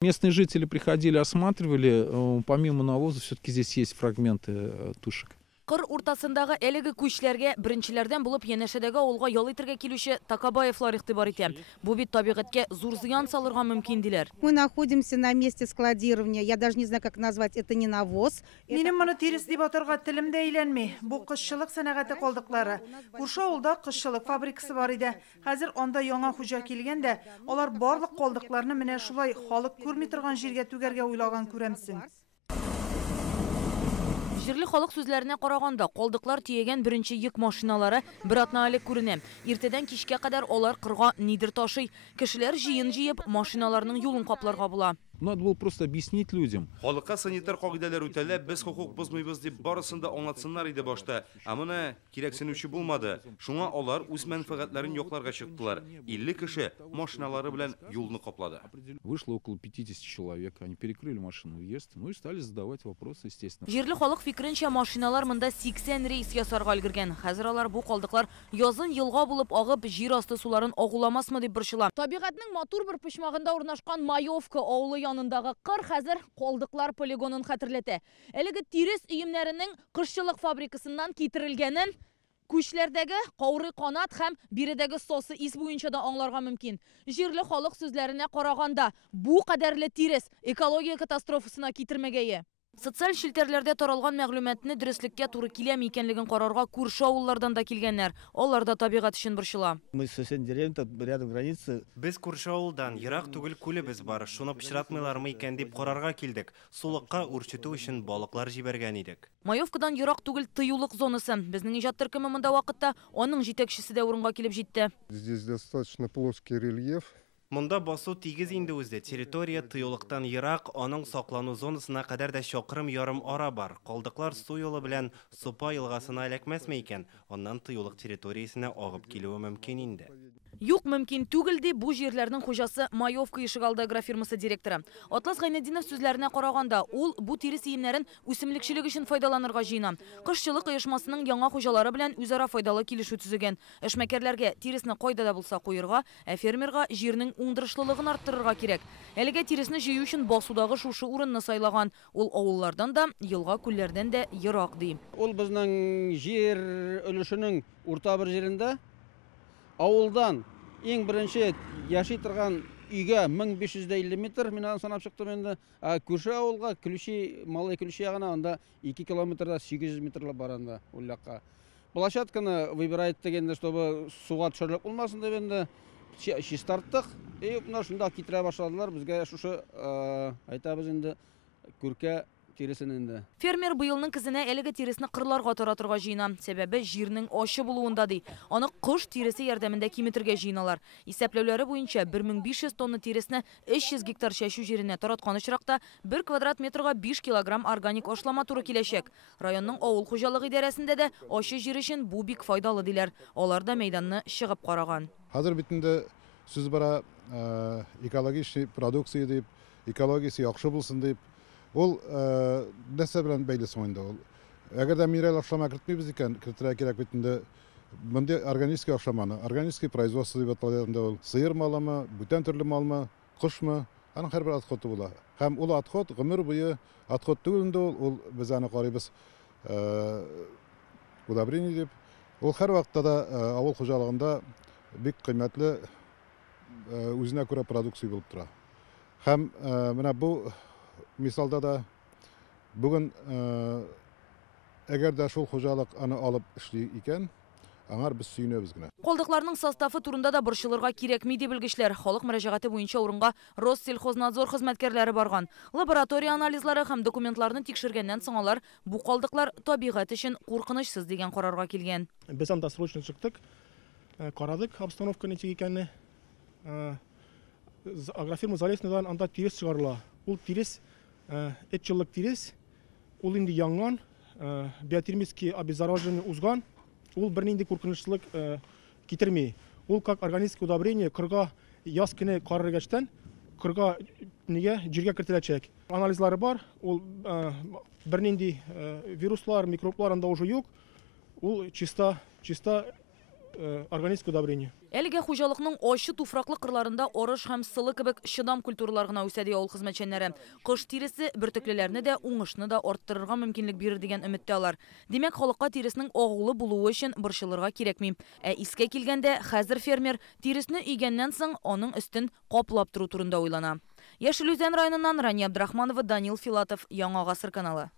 Местные жители приходили, осматривали. Помимо навоза, все-таки здесь есть фрагменты тушек. Кыр уртасындагы әлеге күчләргә беренчеләрдән булып янәшәдәге авылга ял итәргә килүче Такабаевлар игътибар итә. Бу бит табигатькә зур зыян салырга мөмкин диләр. Мы находимся на месте складирования. Я даже не знаю, как назвать. Это не навоз. Минем моны тирес дип атарга телем дә әйләнми. Бу кышчылык сәнәгате калдыклары. Күрше авылда кышчылык фабрикасы бар иде. Хәзер анда яңа хуҗа килгәндә, алар барлык калдыкларны менә шулай халык күрми торган җиргә түгәргә уйлаган күрәмсең. Җирле халык сүзләренә караганда, калдыклар төягән беренче йөк машиналары бер атна элек күренә. Иртәдән кичкә кадәр алар кырга нидер ташый. Кешеләр җыен җыеп, машиналарның юлын капларга була. Надо было просто объяснить людям. Халыкка санитар кагыйдәләр үтәләп, без хукук бозмыйбыз дип барысын да аңлатсыннар иде башта. Ә моны кирәксенүче булмады. Шуңа алар үз мәнфәгатьләрен якларга чыктылар. 50 кеше машиналары белән юлны каплады. Вышло около 50 человек. Они перекрыли машину въезд, ну и стали задавать вопросы, естественно. Җирле халык фикеренчә, машиналар монда 80 рейс ясарга өлгергән. Хәзер алар бу калдыклар язын елга булып агып, җир асты суларын агуламасмы дип борчыла. Табигатьнең матур бер почмагында урнашкан Маевка авылы янындагы кыр хәзер калдыклар полигонын хәтерләтә. Әлеге тирес өемнәренең кышчылык фабрикасыннан китерелгәнен күчләрдәге каурый канат һәм биредәге сосы ис буенча да аңларга мөмкин. Җирле халык сүзләренә караганда, бу кадәрле тирес экология катастрофасына китермәгәе. Социаль шелтерләрдә таралган мәгълүматны дөреслеккә туры киләме икәнлеген карарга күрше авыллардан да килгәннәр. Алар да табигать өчен борчыла. Мы с соседней деревней, тут рядом границы. Без күрше авылдан ерак түгел күлебез бар. Шуны пычратмыйлармы икән дип карарга килдек. Сулыкка үрчетү өчен балыклар җибәргән идек. Маевкадан ерак түгел тыюлык зонасы. Безнең иҗат төркеме монда вакытта аның җитәкчесе дә урынга килеп җитте. Здесь достаточно плоский рельеф. Монда басу тигез инде үзде. Территория тыюлыктан ерак, аның саклану зонасына кадәр дә чакрым ярым ара бар. Калдыклар су юлы белән Супа елгасына эләкмәсме икән? Аннан тыюлык территориясенә агып килүе мөмкин инде. Юк, мөмкин түгел ди бу җирләрнең хуҗасы Маевка ишегалды агрофирмасы директоры. Атлас Гайнетдинов сүзләренә караганда, ул бу тирес иемнәрен үсемлекчелек өчен файдаланырга җыена. Кышчылык оешмасының яңа хуҗалары белән үзара файдалы килешү төзегән. Эшмәкәрләргә тиресне кайда да булса куерга, ә фермерга җирнең уңдырышлылыгын арттырырга кирәк. Әлегә тиресне җыю өчен басудагы шушы урынны сайлаган. Ул авыллардан да, елга күлләрдән дә ерак ди. Ул безнең җир өлешенең урта бер җирендә авылдан иң беренче яши торган өйгә 1550 метр мин аны санап чыктым инде. Күрше авылга Күлши, Малай Күлши ягына анда 2 километрда 800 метрлап бар анда ул якка. Площадканы выбирает дегенде, чтобы суга төшерлек булмасын дип инде чистарттык. Менә шунда китерә башладылар безгә шушы әйтәбез инде күркә тиресен инде. Фермер быелның кызына әлеге тиресне кырларга таратырга җыена. Сәбәбе җирнең ачы булуында ди. Аны кыш тиресе ярдәмендә киметергә җыеналар. Исәпләүләре буенча 1500 тонна тиресне 300 гектар чәчү җиренә тараткан очракта 1 квадрат метрга 5 килограмм органик ашлама туры киләчәк. Районның авыл хуҗалыгы идарәсендә дә ачы җир өчен бу бик файдалы диләр. Алар да мәйданны чыгып караган. Хәзер битендә сүз бара экологик продукция дип, экологиясе яхшы булсын дип. Ул нәрсә белән бәйле соңында ул. Әгәр дә минераль ашлама кертмибез икән, кертергә кирәк бит инде. Монда органический ашламаны, органический производство дип аталганда ул сыер малымы, бүтән төрле малмы, кошмы, аның һәрбер отходы була. Һәм ул отход гомер буе отход түгел инде ул без аны карыйбыз удобрение дип. Ул һәр вакытта да авыл хуҗалыгында бик кыйммәтле үзенә күрә продукция булып тора. Һәм менә бу мисалда да бүген әгәр дә шул хуҗалык аны алып эшли икән, аңар без сөенәбез генә. Калдыкларның составы турында да борчылырга кирәкми ди белгечләр. Халык мөрәҗәгате буенча урынга Россельхознадзор хезмәткәрләре барган. Лаборатория анализлары һәм документларны тикшергәннән соң алар бу калдыклар табигать өчен куркынычсыз дигән карарга килгән. Без анда срочно чыктык. Карадык обстановка ничек икәнне. Агрофирма Залесныйдан анда тирес чыгарыла. Ул тирес эт жыллык тирес. Ул инде яңган, биотермический обеззаражение узган. Ул бер нинди куркынычсызлык китерми. Ул как органическое удобрение кырга яз көне карыргачтан кырга нигә җиргә кертеләчәк. Анализлары бар. Ул бер нинди вируслар, микроблар анда уже юк. Ул чиста органическое удобрение. Әлеге хуҗалыкның ачы туфраклы кырларында орыш һәм сылы кебек шыдам культуралар гына үсә ди авыл хезмәтчәннәре. Кыш тиресе бөртеклеләрне дә, уңышны да арттырырга мөмкинлек бирер дигән өметтә алар. Димәк, халыкка тиресенең агулы булуы өчен борчылырга кирәкми. Искә килгәндә, хәзер фермер тиресне өйгәннән соң аның өстен каплап тору турында уйлана. Яшел Үзән районыннан Рания Абдрахманова, Данил Филатов, Яңа Гасыр каналы.